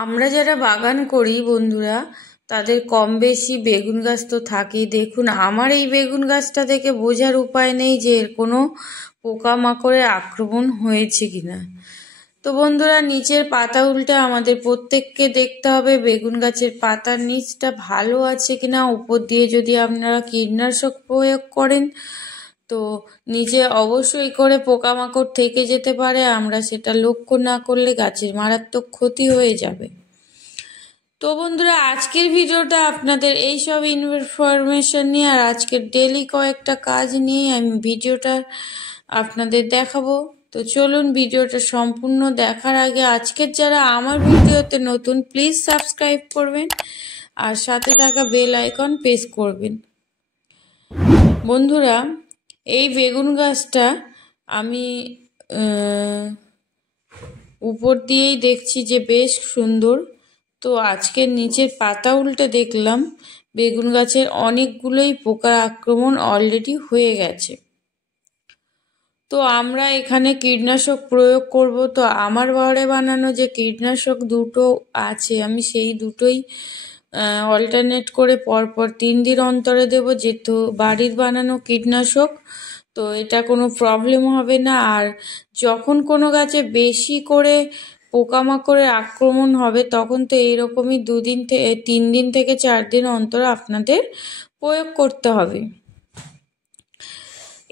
আমরা যারা বাগান করি বন্ধুরা, তাদের কম বেশি বেগুন গাছ তো থাকেই। দেখুন, আমার এই বেগুন গাছটা থেকে বোঝার উপায় নেই যে এর কোনো পোকামাকড়ের আক্রমণ হয়েছে কিনা। তো বন্ধুরা, নিচের পাতা উল্টে আমাদের প্রত্যেককে দেখতে হবে বেগুন গাছের পাতার নিচটা ভালো আছে কিনা। উপর দিয়ে যদি আপনারা কীটনাশক প্রয়োগ করেন তো নিচে অবশ্যই করে পোকামাকড় থেকে যেতে পারে, আমরা সেটা লক্ষ্য না করলে গাছের মারাত্মক ক্ষতি হয়ে যাবে। তো বন্ধুরা, আজকের ভিডিওটা আপনাদের এই সব ইনফরমেশন নিয়ে আর আজকের ডেলি কয়েকটা কাজ নিয়ে আমি ভিডিওটা আপনাদের দেখাবো। তো চলুন, ভিডিওটা সম্পূর্ণ দেখার আগে আজকের যারা আমার ভিডিওতে নতুন, প্লিজ সাবস্ক্রাইব করবেন আর সাথে থাকা বেল আইকন প্রেস করবেন। বন্ধুরা, এই বেগুন গাছটা আমি উপর দিয়েই দেখছি যে বেশ সুন্দর। তো আজকের নিচের পাতা উল্টে দেখলাম বেগুন গাছের অনেকগুলোই পোকার আক্রমণ অলরেডি হয়ে গেছে। তো আমরা এখানে কীটনাশক প্রয়োগ করব। তো আমার ঘরে বানানো যে কীটনাশক দুটো আছে, আমি সেই দুটোই অল্টারনেট করে পরপর 3 দিন অন্তরে দেব, যেহেতু বাড়ির বানানো কীটনাশক। তো এটা কোনো প্রবলেম হবে না। আর যখন কোনো গাছে বেশি করে পোকামাকড়ের আক্রমণ হবে তখন তো এইরকমই 3 দিন থেকে 4 দিন অন্তর আপনাদের প্রয়োগ করতে হবে।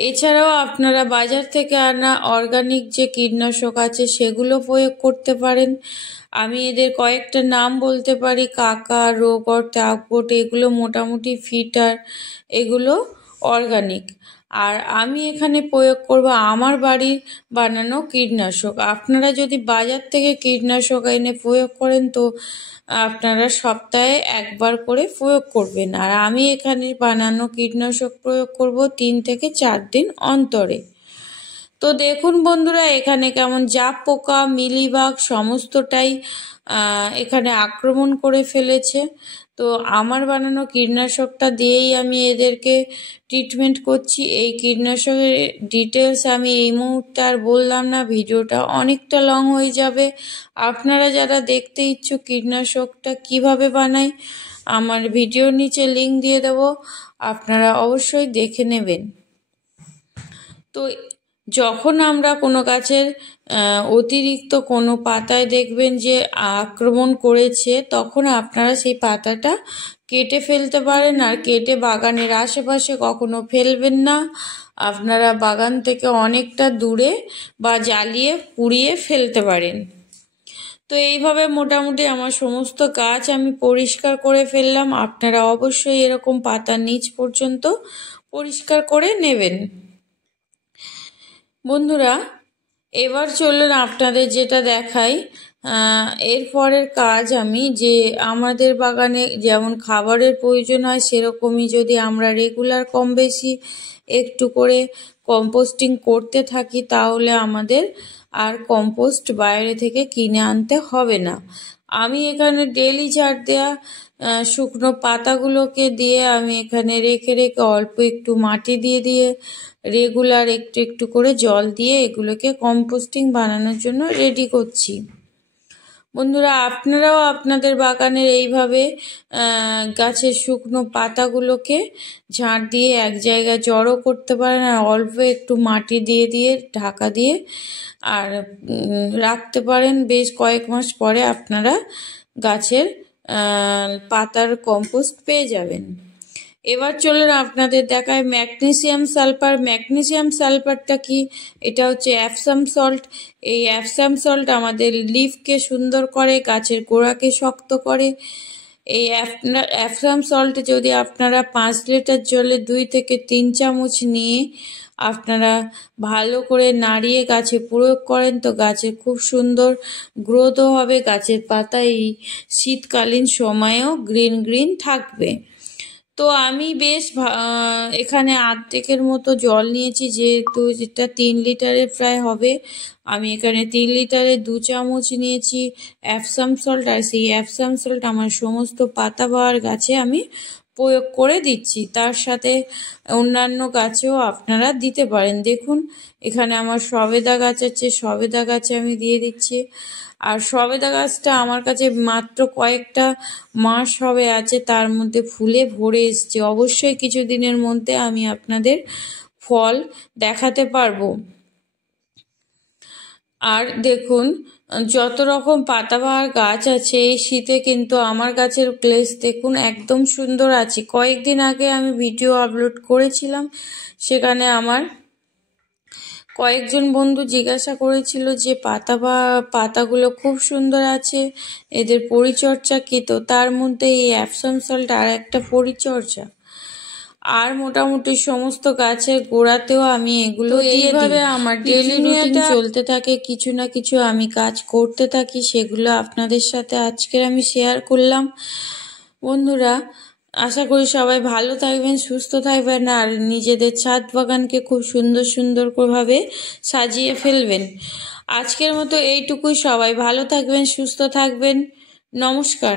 এছাড়াও আপনারা বাজার থেকে আনা অর্গানিক যে কীটনাশক আছে সেগুলো প্রয়োগ করতে পারেন। আমি এদের কয়েকটা নাম বলতে পারি: কাকা, রোগর, টাকবোট, এগুলো মোটামুটি ফিটার, এগুলো অর্গানিক। আর আমি এখানে প্রয়োগ করব আমার বাড়ির বানানো কীটনাশক। আপনারা যদি বাজার থেকে কীটনাশক এনে প্রয়োগ করেন তো আপনারা সপ্তাহে একবার করে প্রয়োগ করবেন। আর আমি এখানে বানানো কীটনাশক প্রয়োগ করব 3 থেকে 4 দিন অন্তরে। তো দেখুন বন্ধুরা, এখানে কেমন জাপ পোকা, মিলিবাগ সমস্তটাই এখানে আক্রমণ করে ফেলেছে। তো আমার বানানো কীটনাশকটা দিয়েই আমি এদেরকে ট্রিটমেন্ট করছি। এই কীটনাশকের ডিটেলস আমি এই মুহূর্তে আর বললাম না, ভিডিওটা অনেকটা লং হয়ে যাবে। আপনারা যারা দেখতে ইচ্ছুক কীটনাশকটা কিভাবে বানাই, আমার ভিডিওর নিচে লিঙ্ক দিয়ে দেব, আপনারা অবশ্যই দেখে নেবেন। তো যখন আমরা কোনো গাছের অতিরিক্ত কোনো পাতায় দেখবেন যে আক্রমণ করেছে, তখন আপনারা সেই পাতাটা কেটে ফেলতে পারেন। আর কেটে বাগানের আশেপাশে কখনো ফেলবেন না। আপনারা বাগান থেকে অনেকটা দূরে বা জ্বালিয়ে পুড়িয়ে ফেলতে পারেন। তো এইভাবে মোটামুটি আমার সমস্ত গাছ আমি পরিষ্কার করে ফেললাম। আপনারা অবশ্যই এরকম পাতার নিচ পর্যন্ত পরিষ্কার করে নেবেন। বন্ধুরা, এবার চলুন আপনাদের যেটা দেখাই এরপরের কাজ। আমি যে আমাদের বাগানে যেমন খাবারের প্রয়োজন হয় সেরকমই যদি আমরা রেগুলার কম বেশি একটু করে কম্পোস্টিং করতে থাকি তাহলে আমাদের আর কম্পোস্ট বাইরে থেকে কিনে আনতে হবে না। আমি এখানে ডেলি ঝাড় দেওয়া শুকনো পাতাগুলোকে দিয়ে আমি এখানে রেখে রেখে অল্প একটু মাটি দিয়ে দিয়ে রেগুলার একটু একটু করে জল দিয়ে এগুলোকে কম্পোস্টিং বানানোর জন্য রেডি করছি। বন্ধুরা, আপনারাও আপনাদের বাগানের এইভাবে গাছের শুকনো পাতাগুলোকে ঝাড় দিয়ে এক জায়গায় জড়ো করতে পারেন আর অল্প একটু মাটি দিয়ে দিয়ে ঢাকা দিয়ে আর রাখতে পারেন। বেশ কয়েক মাস পরে আপনারা গাছের পাতার কম্পোস্ট পেয়ে যাবেন। এবার চলুন আপনাদের দেখায় ম্যাগনেসিয়াম সালফার। ম্যাগনেসিয়াম সালফারটা কি? এটা হচ্ছে অ্যাপসাম সল্ট। এই অ্যাপসাম সল্ট আমাদের লিফকে সুন্দর করে, গাছের গোড়াকে শক্ত করে। এই অ্যাপসাম সল্ট যদি আপনারা 5 লিটার জলে 2 থেকে 3 চামচ নিয়ে আপনারা ভালো করে নাড়িয়ে গাছে প্রয়োগ করেন তো গাছের খুব সুন্দর গ্রোথও হবে। গাছের পাতা এই শীতকালীন সময়েও গ্রিন গ্রিন থাকবে। তো আমি বেশ এখানে অর্ধেকের মতো জল নিয়েছি, যেহেতু যেটা 3 লিটারের প্রায় হবে। আমি এখানে 3 লিটারে 2 চামচ নিয়েছি অ্যাপসাম সল্ট। আর সেই অ্যাপসাম সল্ট আমার সমস্ত পাতাবাহার গাছে আমি প্রয়োগ করে দিচ্ছি। তার সাথে অন্যান্য গাছেও আপনারা দিতে পারেন। দেখুন এখানে আমার সবেদা গাছ আছে, সবেদা গাছে আমি দিয়ে দিচ্ছি। আর সবেদা গাছটা আমার কাছে মাত্র কয়েকটা মাস হবে আছে, তার মধ্যে ফুলে ভরে এসছে। অবশ্যই কিছু দিনের মধ্যে আমি আপনাদের ফল দেখাতে পারবো। আর দেখুন যত রকম পাতাবাহার গাছ আছে এই শীতে কিন্তু আমার গাছের প্লেস দেখুন একদম সুন্দর আছে। কয়েকদিন আগে আমি ভিডিও আপলোড করেছিলাম, সেখানে আমার কয়েকজন বন্ধু জিজ্ঞাসা করেছিল যে পাতাগুলো খুব সুন্দর আছে, এদের পরিচর্যা কি? তো তার মধ্যে এই অ্যাপসাম সল্ট আর একটা পরিচর্যা। আর মোটামুটি সমস্ত গাছের গোড়াতেও আমি এগুলো এইভাবে আমার ডেইলি রুটিন চলতে থাকে। কিছু না কিছু আমি কাজ করতে থাকি, সেগুলো আপনাদের সাথে আজকের আমি শেয়ার করলাম। বন্ধুরা আশা করি সবাই ভালো থাকবেন, সুস্থ থাকবেন আর নিজেদের ছাদ বাগানকে খুব সুন্দর সুন্দর ভাবে সাজিয়ে ফেলবেন। আজকের মতো এইটুকুই। সবাই ভালো থাকবেন, সুস্থ থাকবেন। নমস্কার।